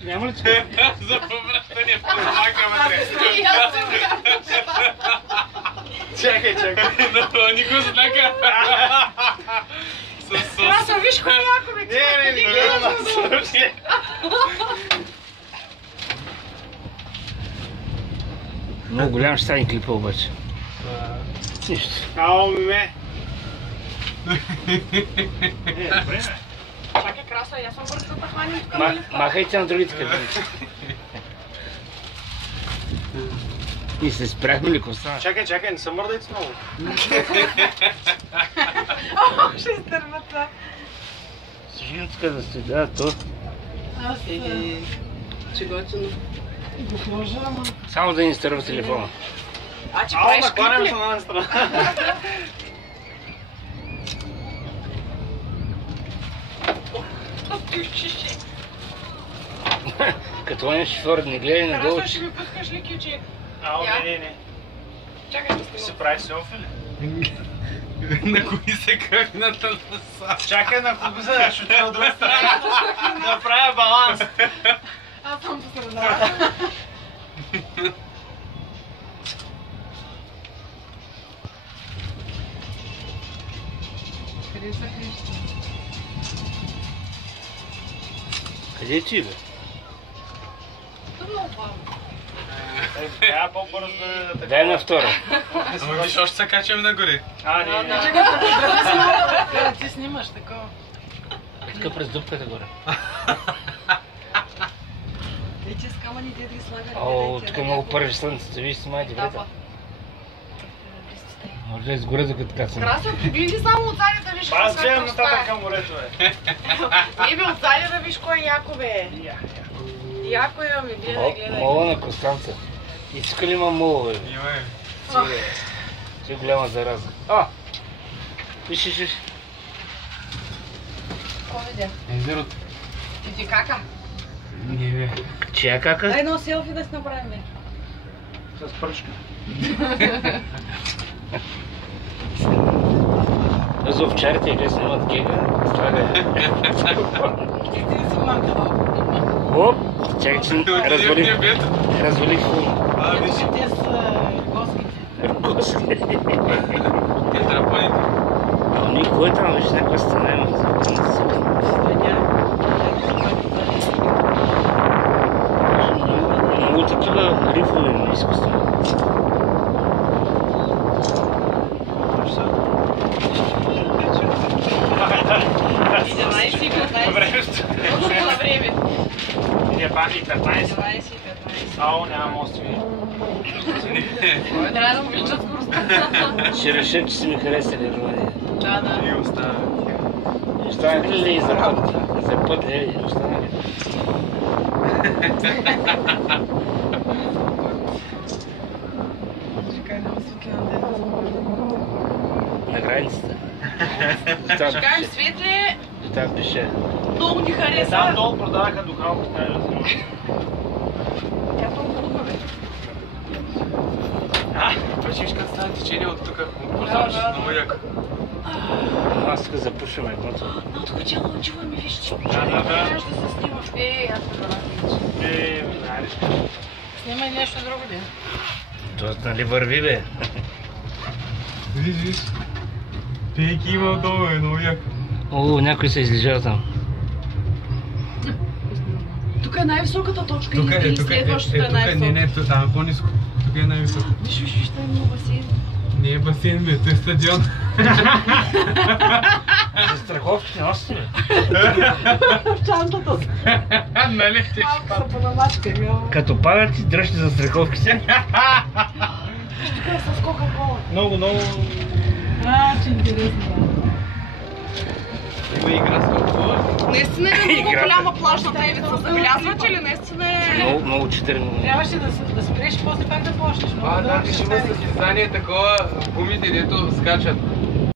Няма ли така? За повръщане в помака вътре. Чакай. Но никой знака. Краса, виж кой яко бе. Не гледам аз. Много голям ще стане клипа обаче. Нищо. Ало, ме. Добре, Чакай, Краса, аз съм бързо да хванем тук на лифта. махайте на другите кабинки. И се спряхме ли коса? Чакай, не се мърдайте много. Ще изтървата. Сижим тук да стои, да, то. Чеготино. Госпожа, ама... Само да ни изтърва телефона. А, че правиш накланям клип се ли? на една страна. Като не шофьор не гледай надолу. Краса, ще ми пускаш ли кючи? Ало, не. Чакай, ще Ще снимам. се прави селфи ли? На кои се кръгната носа? Чакай на кубиза, ще отида от друга страна. Да правя баланс. Аз съм по средата. Къде са Христо? Къде ти, бе? Много бавно. Трябва по-бързо да... Дай на втора. Ама виж, още се качвам нагоре. Не. Чакай, да ти снимаш такова. Тук през дупката горе. Те с камъните ги слагат. О, тук е много пържи слънцето, виж снимайте, брата. Може да изгоря за като така съм. Краса, погледни само отзади да виж Аз какво вземам нататък става. към морето, бе. Не бе, отзади да виж кой е яко, бе. Яко имаме, гледай, гледай. Мола на Констанца. И тук ли има мола, бе? Има Ти е голяма зараза. Виж. Какво видя? езерото. Ти кака? Не, бе. Чия кака? Дай едно селфи да си направим. С пръчка. За овчарите, къде снимат гега, слага. Ти си мантал. Оп! Чакай, че развалих филма. А, виж, Те са госките. Господи. те трапоните. Никой е там, виж някаква стена има. Много такива рифове на изкуство. Време. Или е пак и 15? 15. Ало, няма мостове. Трябва да увеличат скоростта. Ще реша, че си ми харесали Румъния. Да. И остава. Останали ли и за път? За път ли останали? Чакай да осветля На границата. Ще кажем светли, Там пише. много ни Там хареса. долу продадаха до халката, не разбирам. Тя толкова хубава бе. Вече виж как става течение от тук. Прозорче, много яко. Аз тук запушвам едното. Но тук че научила ми виж, че Да. трябваше да се снима. Аз не знам. Знаеш. Снимай нещо друго ден. То нали върви, бе? Виж. Пейки има отдолу, е много яко. О, някой се излежава там. Тук е най-високата точка Тук и следващата е най-висока. не, там е по-ниско. Тук е най-високо. Виж, там има басейн. Не е басейн, бе, той е стадион. За страховките носите, бе? В чантата си. Нали? Малко са понамачкани. Като падат ти дръжте за страховките. Тук е с Кока-Кола. Много. Че интересно. Има игра с отбор. Наистина е много Играта. голяма плажната ивица. Забелязвате ли? Наистина е... Много четирно. Трябваше да спреш, после пак да почнеш. Да, ще има състезание такова, гумите, дето скачат.